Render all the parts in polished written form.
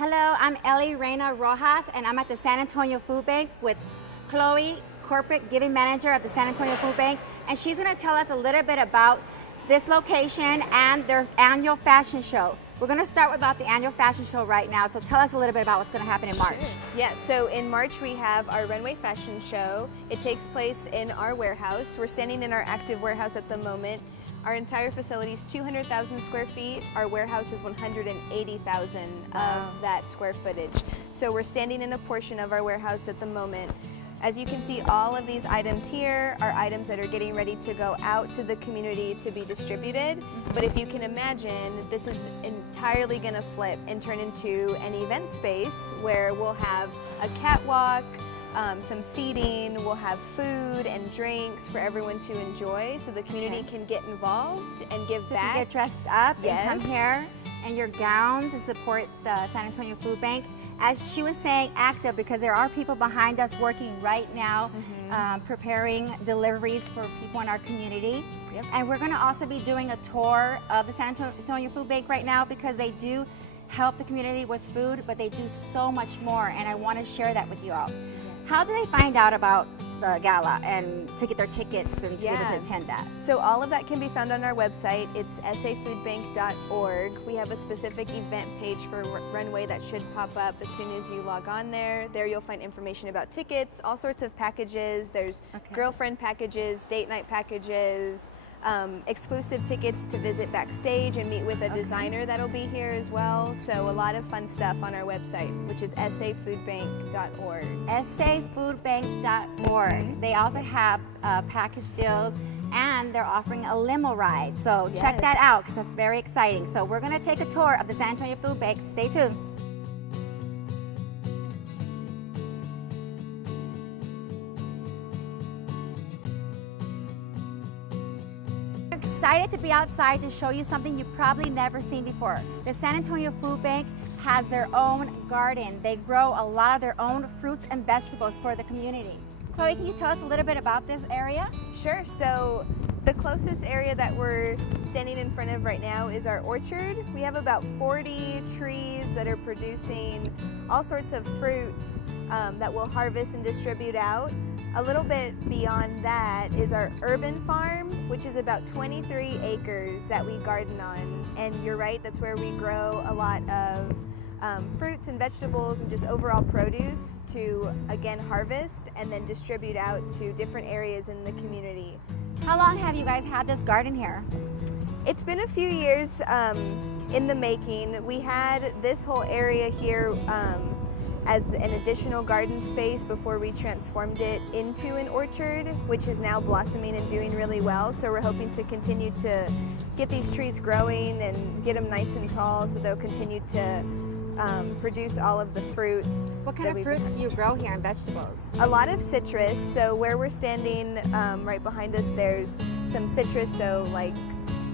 Hello, I'm Ellie Reina Rojas, and I'm at the San Antonio Food Bank with Chloe, Corporate Giving Manager of the San Antonio Food Bank, and she's going to tell us a little bit about this location and their annual fashion show. We're going to start about the annual fashion show right now, so tell us a little bit about what's going to happen in March. Sure. Yeah, so in March we have our Runway fashion show. It takes place in our warehouse. We're standing in our active warehouse at the moment. Our entire facility is 200,000 square feet. Our warehouse is 180,000 of that square footage. So we're standing in a portion of our warehouse at the moment. As you can see, all of these items here are items that are getting ready to go out to the community to be distributed. But if you can imagine, this is entirely going to flip and turn into an event space where we'll have a catwalk, some seating, we'll have food and drinks for everyone to enjoy so the community can get involved and give back. You get dressed up and come here in your gown to support the San Antonio Food Bank. As she was saying, active, because there are people behind us working right now, preparing deliveries for people in our community. Yep. And we're going to also be doing a tour of the San Antonio Food Bank right now, because they do help the community with food, but they do so much more, and I want to share that with you all. How do they find out about the gala and to get their tickets and to be able to attend that? So all of that can be found on our website. It's safoodbank.org. We have a specific event page for Runway that should pop up as soon as you log on there. There you'll find information about tickets, all sorts of packages. There's girlfriend packages, date night packages, exclusive tickets to visit backstage and meet with a designer that'll be here as well. So a lot of fun stuff on our website, which is safoodbank.org. safoodbank.org. They also have package deals, and they're offering a limo ride. So check that out, because that's very exciting. So we're going to take a tour of the San Antonio Food Bank. Stay tuned. Excited to be outside to show you something you've probably never seen before. The San Antonio Food Bank has their own garden. They grow a lot of their own fruits and vegetables for the community. Chloe, can you tell us a little bit about this area? Sure. So the closest area that we're standing in front of right now is our orchard. We have about 40 trees that are producing all sorts of fruits that we'll harvest and distribute out. A little bit beyond that is our urban farm, which is about 23 acres that we garden on. And you're right, that's where we grow a lot of fruits and vegetables and just overall produce to, again, harvest and then distribute out to different areas in the community. How long have you guys had this garden here? It's been a few years in the making. We had this whole area here as an additional garden space before we transformed it into an orchard, which is now blossoming and doing really well. So we're hoping to continue to get these trees growing and get them nice and tall so they'll continue to produce all of the fruit. What kind of fruits do you grow here and vegetables? A lot of citrus. So where we're standing right behind us, there's some citrus, so like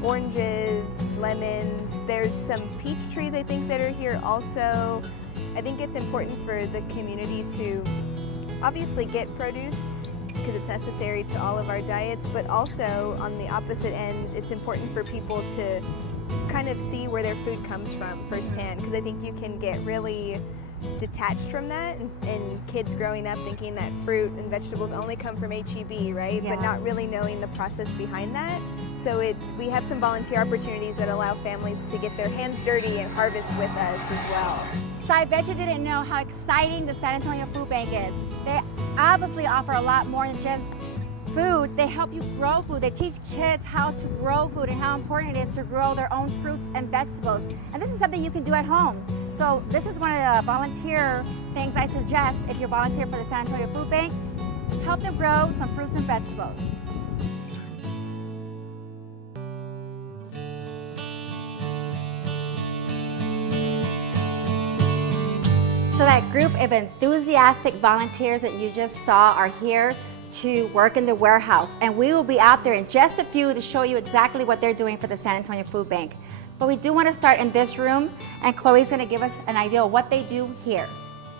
oranges, lemons. There's some peach trees I think that are here also. I think it's important for the community to obviously get produce because it's necessary to all of our diets, but also on the opposite end, it's important for people to kind of see where their food comes from firsthand, because I think you can get really detached from that, and kids growing up thinking that fruit and vegetables only come from HEB, right? But not really knowing the process behind that. So we have some volunteer opportunities that allow families to get their hands dirty and harvest with us as well. So I bet you didn't know how exciting the San Antonio Food Bank is. They obviously offer a lot more than just food. They help you grow food. They teach kids how to grow food and how important it is to grow their own fruits and vegetables. And this is something you can do at home. So this is one of the volunteer things I suggest if you're volunteer for the San Antonio Food Bank. Help them grow some fruits and vegetables. So that group of enthusiastic volunteers that you just saw are here to work in the warehouse, and we will be out there in just a few to show you exactly what they're doing for the San Antonio Food Bank. But we do want to start in this room, and Chloe's going to give us an idea of what they do here.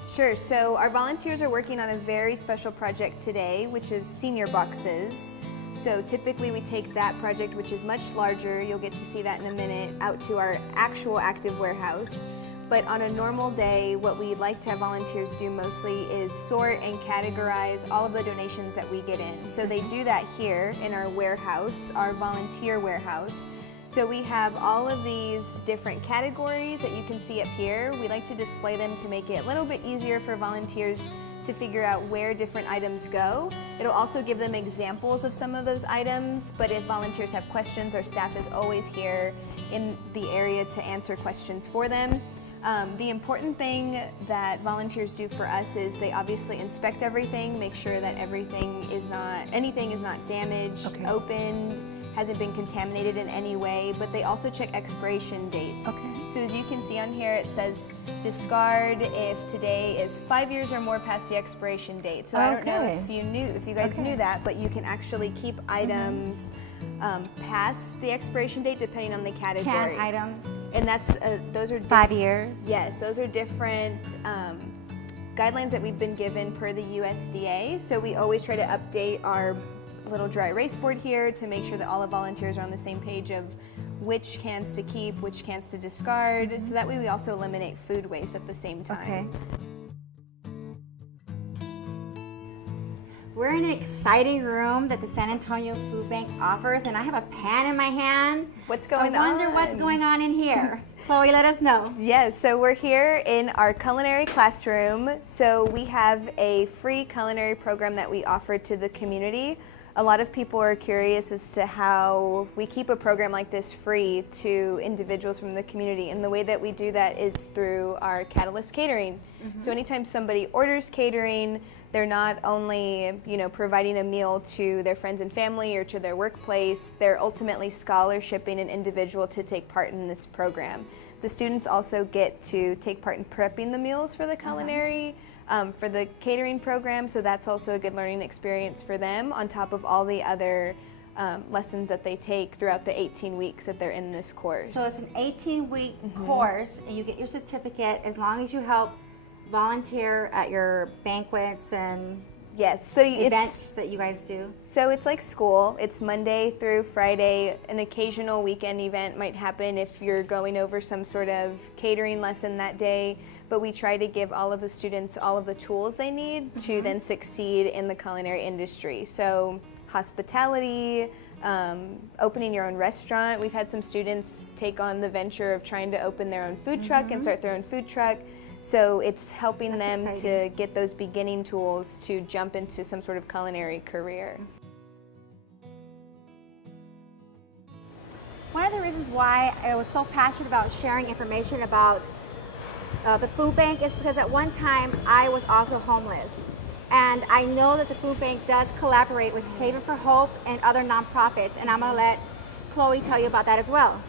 Sure, so our volunteers are working on a very special project today, which is senior boxes. So typically we take that project, which is much larger, you'll get to see that in a minute, out to our actual active warehouse. But on a normal day, what we like to have volunteers do mostly is sort and categorize all of the donations that we get in. So they do that here in our warehouse, our volunteer warehouse. So we have all of these different categories that you can see up here. We like to display them to make it a little bit easier for volunteers to figure out where different items go. It'll also give them examples of some of those items, but if volunteers have questions, our staff is always here in the area to answer questions for them. The important thing that volunteers do for us is they obviously inspect everything, make sure that anything is not damaged, opened, hasn't been contaminated in any way, but they also check expiration dates. So as you can see on here, it says discard if today is 5 years or more past the expiration date. So I don't know if you guys knew that, but you can actually keep items past the expiration date depending on the category. Can items. And that's those are 5 years. Yes, those are different guidelines that we've been given per the USDA. So we always try to update our little dry erase board here to make sure that all the volunteers are on the same page of which cans to keep, which cans to discard. So that way we also eliminate food waste at the same time. We're in an exciting room that the San Antonio Food Bank offers, and I have a pan in my hand. What's going on? I wonder what's going on in here. Chloe, let us know. Yes, so we're here in our culinary classroom. So we have a free culinary program that we offer to the community. A lot of people are curious as to how we keep a program like this free to individuals from the community, and the way that we do that is through our Catalyst Catering. So anytime somebody orders catering, they're not only, providing a meal to their friends and family or to their workplace, they're ultimately scholarshiping an individual to take part in this program. The students also get to take part in prepping the meals for the culinary, for the catering program, so that's also a good learning experience for them on top of all the other lessons that they take throughout the 18 weeks that they're in this course. So it's an 18-week course, and you get your certificate as long as you help volunteer at your banquets and events that you guys do. So it's like school. It's Monday through Friday. An occasional weekend event might happen if you're going over some sort of catering lesson that day, but we try to give all of the students all of the tools they need to then succeed in the culinary industry. So hospitality, opening your own restaurant. We've had some students take on the venture of trying to open their own food truck and start their own food truck. So it's helping them to get those beginning tools to jump into some sort of culinary career. One of the reasons why I was so passionate about sharing information about the food bank is because at one time I was also homeless. And I know that the food bank does collaborate with Haven for Hope and other nonprofits, and I'm going to let Chloe tell you about that as well.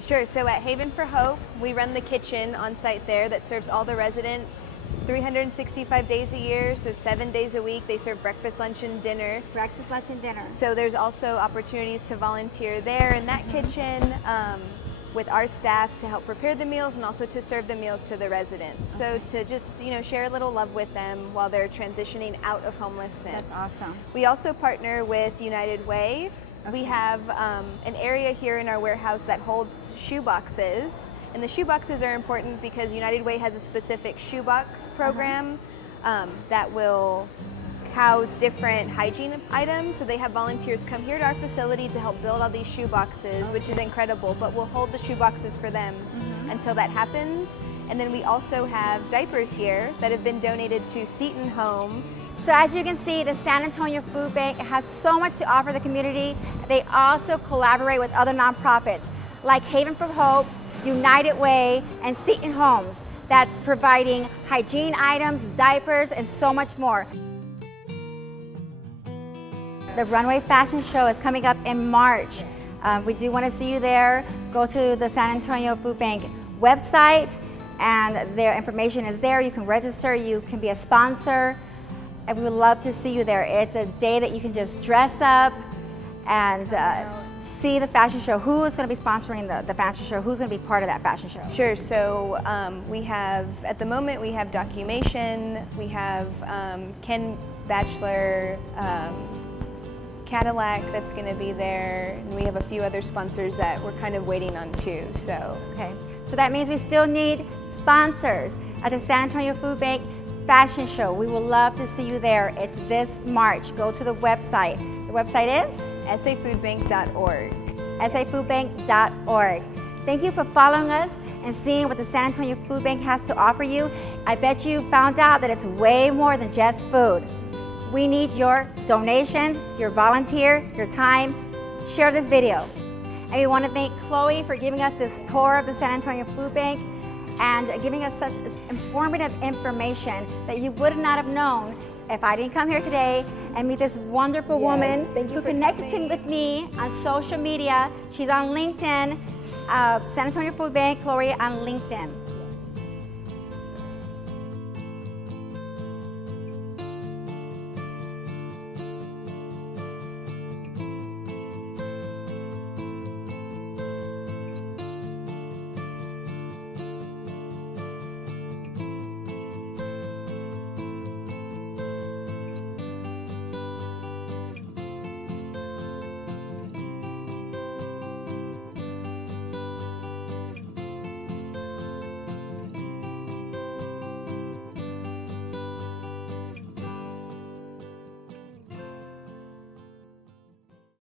Sure, so at Haven for Hope, we run the kitchen on site there that serves all the residents 365 days a year, so 7 days a week. They serve breakfast, lunch, and dinner. Breakfast, lunch, and dinner. So there's also opportunities to volunteer there in that kitchen with our staff to help prepare the meals and also to serve the meals to the residents. So to just, share a little love with them while they're transitioning out of homelessness. That's awesome. We also partner with United Way. We have an area here in our warehouse that holds shoe boxes, and the shoe boxes are important because United Way has a specific shoebox program that will house different hygiene items. So they have volunteers come here to our facility to help build all these shoe boxes, which is incredible, but we'll hold the shoe boxes for them until that happens. And then we also have diapers here that have been donated to Seton Home. So as you can see, the San Antonio Food Bank has so much to offer the community. They also collaborate with other nonprofits like Haven for Hope, United Way, and Seton Homes that's providing hygiene items, diapers, and so much more. The Runway Fashion Show is coming up in March. We do want to see you there. Go to the San Antonio Food Bank website, and their information is there. You can register, you can be a sponsor, and we would love to see you there. It's a day that you can just dress up and see the fashion show. Who is going to be sponsoring the fashion show? Who's going to be part of that fashion show? Sure, so we have, at the moment, we have Documation, we have Ken Bachelor, Cadillac that's going to be there, and we have a few other sponsors that we're kind of waiting on too. So okay, So that means we still need sponsors at the San Antonio Food Bank Fashion Show. We will love to see you there. It's this March. Go to the website. The website is safoodbank.org. safoodbank.org. Thank you for following us and seeing what the San Antonio Food Bank has to offer you. I bet you found out that it's way more than just food. We need your donations, your volunteer, your time. Share this video. And we want to thank Chloe for giving us this tour of the San Antonio Food Bank and giving us such informative information that you would not have known if I didn't come here today and meet this wonderful woman who connected with me on social media. She's on LinkedIn, San Antonio Food Bank, Chloe on LinkedIn.